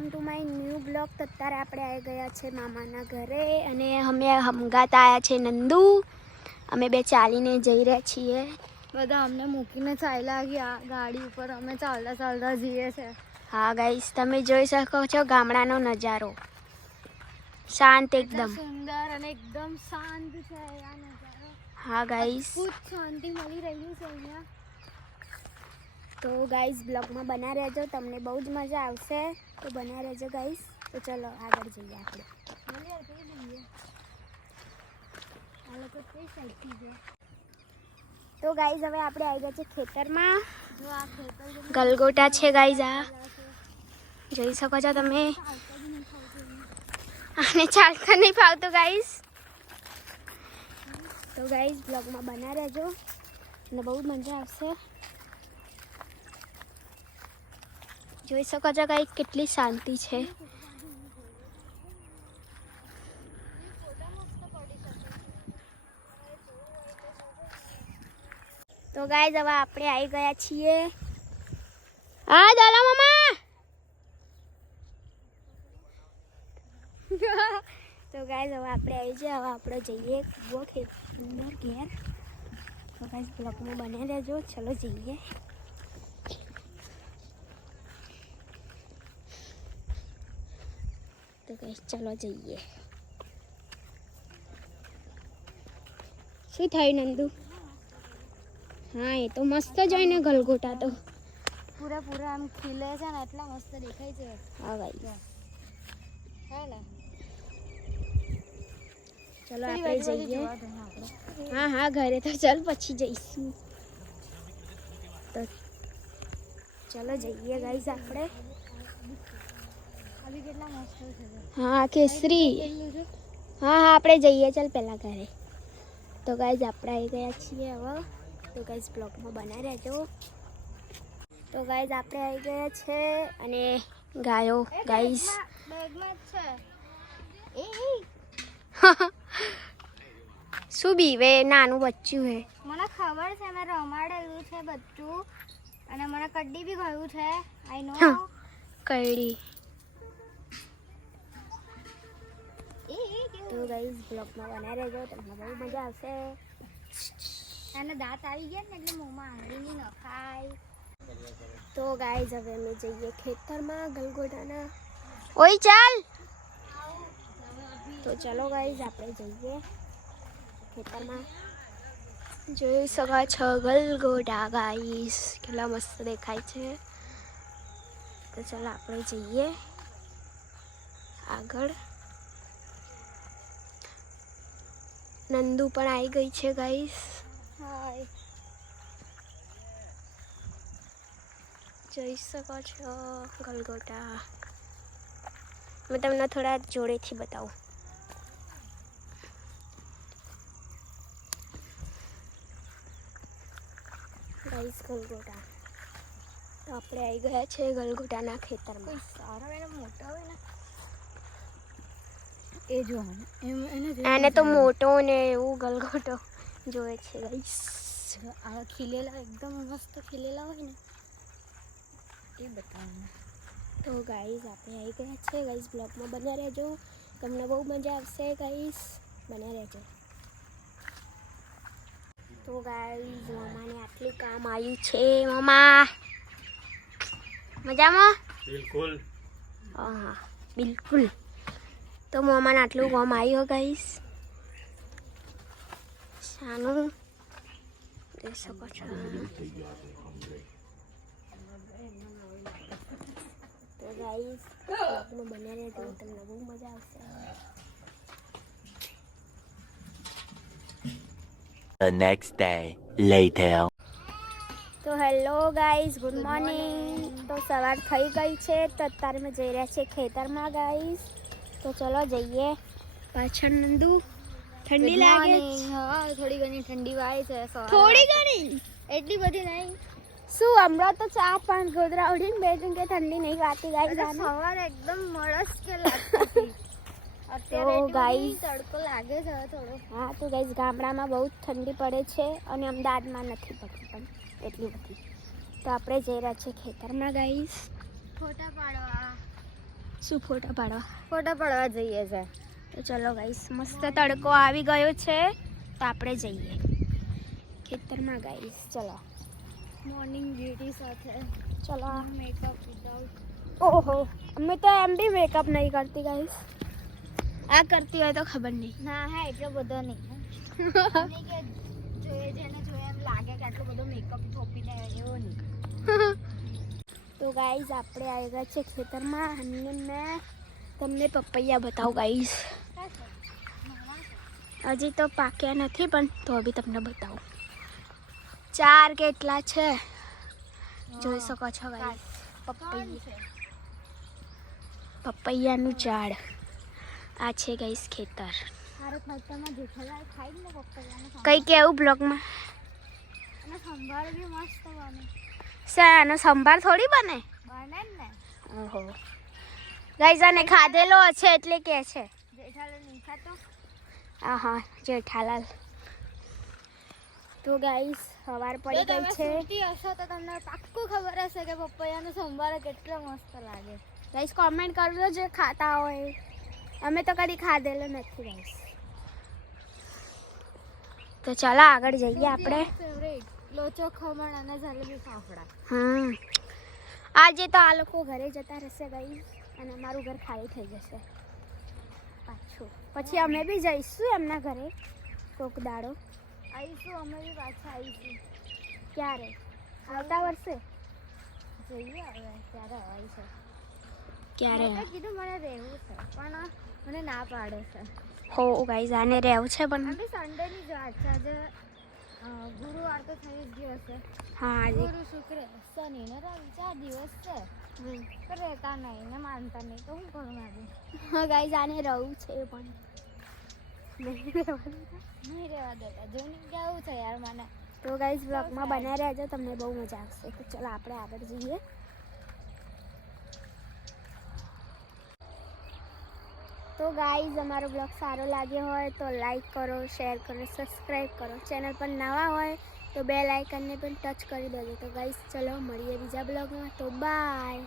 Welcome to my new blog. તો અત્યારે આપણે આવી ગયા છે મામાના ઘરે અને અમે હમગાત આવ્યા છે નંદુ. અમે બે ચાલીને જઈ રહ્યા છીએ. બધા અમને મૂકીને ચાલ્યા ગયા ગાડી ઉપર, અમે ચાલતા ચાલતા જઈએ છે. હા ગાઈસ, તમે જોઈ શકો છો ગામડાનો નજારો, શાંત એકદમ સુંદર અને એકદમ શાંત છે આ નજારો. હા ગાઈસ, ખૂબ શાંતિ મળી રહી છે અહીંયા. તો ગાઈસ બ્લોગમાં બના રહેજો, તમને બહુ જ મજા આવશે. તો બના રહેજો ગાઈસ. તો ચલો આગળ જઈએ આપણે. તો ગાઈસ હવે આપણે આવી ગયા છે ખેતરમાં. ગલગોટા છે ગાઈસ, આ જોઈ શકો છો તમે. આને ચાલતા નહીં ફાવતું ગાઈસ. તો ગાઈસ બ્લોગમાં બના રહેજો અને બહુ મજા આવશે. જોઈ શકો છો ગાઈસ કેટલી શાંતિ છે. તો ગાઈસ હવે આપણે આવી ગયા છીએ. હા દાલા મામા. તો ગાઈસ હવે આપણે આવી જઈએ. હવે આપણે જઈએ કૂવો ખેતર ઘેર. તો ગાઈસ બ્લોગમાં બને રહેજો. ચલો જઈએ. તો ગાઈસ ચલો જઈએ. શું થયું નંદુ? હા એ તો મસ્ત જોઈને ગલગોટા તો પૂરા આમ ખીલે છે ને, એટલા મસ્ત દેખાય છે. હા ગાઈસ, હે ને? ચલો આપણે જઈએ. હા હા ઘરે તો ચાલ પછી જઈશું. તો ચલો જઈએ ગાઈસ આપણે. આવી કેટલા મસ્ત છે. હા કેસરી. હા હા આપણે જઈએ ચાલ પહેલા ઘરે. તો ગાઈસ આપણે આવી ગયા છીએ હવે. તો ગાઈસ બ્લોગમાં બના રહેજો. તો ગાઈસ આપણે આવી ગયા છે અને ગાયો ગાઈસ બેગમાં જ છે. શું બીવે? નાનું બચ્ચું હે. મને ખબર છે, મેં રમાડેલું છે બચ્ચું અને મને કડ્ડી બી ગયું છે. આઈ નો. કઈડી. તો ગાઈસ બ્લોગમાં બના રહેજો, તમને બહુ મજા આવશે. અને દાંત આવી ગયા ને એટલે મોંમાં આંગળીની ન ખાય. તો ગાઈસ હવે અમે જઈએ ખેતરમાં ગલગોટાના. ઓય ચાલ. તો ચલો ગાઈસ આપણે જઈએ ખેતરમાં. જોઈ શકો છો ગલગોટા ગાઈસ કેટલા મસ્ત દેખાય છે. તો ચલો આપણે જઈએ આગળ. નંદુ પણ આવી ગઈ છે ગાઈસ. હાય. જોઈ શકો છો ગલગોટા. મેં તમને થોડા જોડેથી બતાવું. ગાઈસ ગલગોટા. તો આપણે આવી ગયા છે ગલગોટાના ખેતરમાં. સારો એને મોટો હોય ને એ જો એને તો મોટો ને એવું ગલગોટો જોવે છે ગાઈસ. આ ખીલેલા એકદમ મસ્ત ખીલેલા હોય ને એ બતાવવાનું. તો ગાઈસ આપણે આવી ગયા છે ગાઈસ. બ્લોગમાં બન્યા રહેજો, તમને બહુ મજા આવશે ગાઈસ. બન્યા રહેજો. તો ગાઈસ મામાને આટલું કામ આવ્યું છે. મામા મજામાં? બિલકુલ. હા બિલકુલ. તો મામાને આટલું કામ આવ્યું ગાઈસ. શાનું જોઈ શકો છો. તો ગાઈસ બ્લોગમાં બન્યા રહેજો, તમને બહુ મજા આવશે. The next day later. તો હેલો ગાઈસ, ગુડ મોર્નિંગ. તો સવાર થઈ ગઈ છે તો અત્યારે અમે જઈ રહ્યા છીએ ખેતરમાં ગાઈસ. તો ચલો જઈએ. પાછળ નંદુ ઠંડી લાગે છે? હા થોડી ઘણી ઠંડી વાય છે. થોડી ઘણી, એટલી બધી નહીં. શું હમણાં તો 4-5 ગોદરા ઉડીને બેઠું કે ઠંડી નહીં વાતી ગાઈસ. સવારે એકદમ મળસ કે લાગતી હતી. અત્યારે તો ગાઈસ તડકો લાગે છે થોડો. હા તો ગાઈસ ગામડામાં બહુ જ ઠંડી પડે છે અને અમદાવાદમાં નથી પડતી પણ એટલી બધી. તો આપણે જઈ રહ્યા છીએ ખેતરમાં ગાઈસ. ફોટા પાડવા. શું ફોટા પાડવા? ફોટા પડવા જઈએ છે. તો ચલો ગાઈસ, મસ્ત તડકો આવી ગયો છે તો આપણે જઈએ ખેતરમાં ગાઈસ. ચલો મોર્નિંગ બ્યુટી સાથે ચલો. Makeup without. ઓહો, અમે તો એમ બી મેકઅપ નહીં કરતી ગાઈસ. આ કરતી હોય તો ખબર નહીં. ના હા એટલો બધો નહીં. નહીં કે જોઈએ જેને જોઈએ એમ લાગે કે આટલો બધો મેકઅપ થોપી દે એવો નહીં. તો ગાઈસ આપણે આવી ગયા છે ખેતરમાં અને મેં તમને પપૈયા બતાવું ગાઈસ. હજી તો પાક્યા નથી પણ તો બી તમને બતાવું. 4 કેટલા છે જોઈ શકો છો ગાઈસ. પપૈયાનું ઝાડ આ છે ગાઈસ ખેતર. મારા ખેતરમાં જેઠાલાલ ખાઈ જ ને પપૈયાનો કઈ કેવું બ્લોગમાં અને સંભાળ બી મસ્ત બને. શાનો સંભાર થોડી બને. બને જ ને. ઓહો ગાઈસ, આને ખાધેલો હશે એટલે કે છે. જેઠાલાલ નહીં ખાતો. હા જેઠાલાલ. તો ગાઈસ સવાર પડી જો ગઈ તમે છે. સુરતી હશો તો તમને પાક્કું ખબર હશે કે પપૈયાનો સંભાર કેટલો મસ્ત લાગે. ગાઈસ કોમેન્ટ કરજો જે ખાતા હોય. અમે તો કદી ખાધેલો નથી ગાઈસ. તો ચાલો આગળ જઈએ આપણે. ફેવરેટ લોચો ખમણ અને જલેબી ફાફડા. આજે તો આ લોકો ઘરે જતા રહેશે ગાઈસ અને અમારું ઘર ખાલી થઈ જશે પાછું. પછી અમે બી જઈશું એમના ઘરે કોક દાડો. આવીશું અમે બી પાછા આવીશું. ક્યારે? આવતા વર્ષે? જઈએ હવે ત્યારે આવી છે. ક્યારે? મેં તો કીધું મને રહેવું છે પણ મને ના પાડે છે. હો ગાઈસ, આને રહેવું છે પણ. આમ બી સન્ડેની જ વાત છે. આજે ગુરુવાર તો થઈ જ ગયો છે. હા આજે ગુરુ શુક્ર શનિ ને રવિ 4 દિવસ છે. તો રહેતા નહીં ને માનતા નહીં તો હું કરું આજે. હા ગાઈસ, આને રહેવું છે પણ નહીં રહેવા દેતા. જોઈને કેવું છે યાર મને. તો ગાઈસ બ્લોગમાં બન્યા રહેજો, તમને બહુ મજા આવશે. તો ચલો આપણે આગળ જઈએ. તો ગાઈઝ અમારો બ્લોગ સારો લાગ્યો હોય તો લાઈક કરો, શેર કરો, સબસ્ક્રાઈબ કરો. ચેનલ પર નવા હોય તો બેલ આઇકનને પણ ટચ કરી દેજો. તો ગાઈઝ ચલો મળીએ બીજા બ્લોગમાં. તો બાય.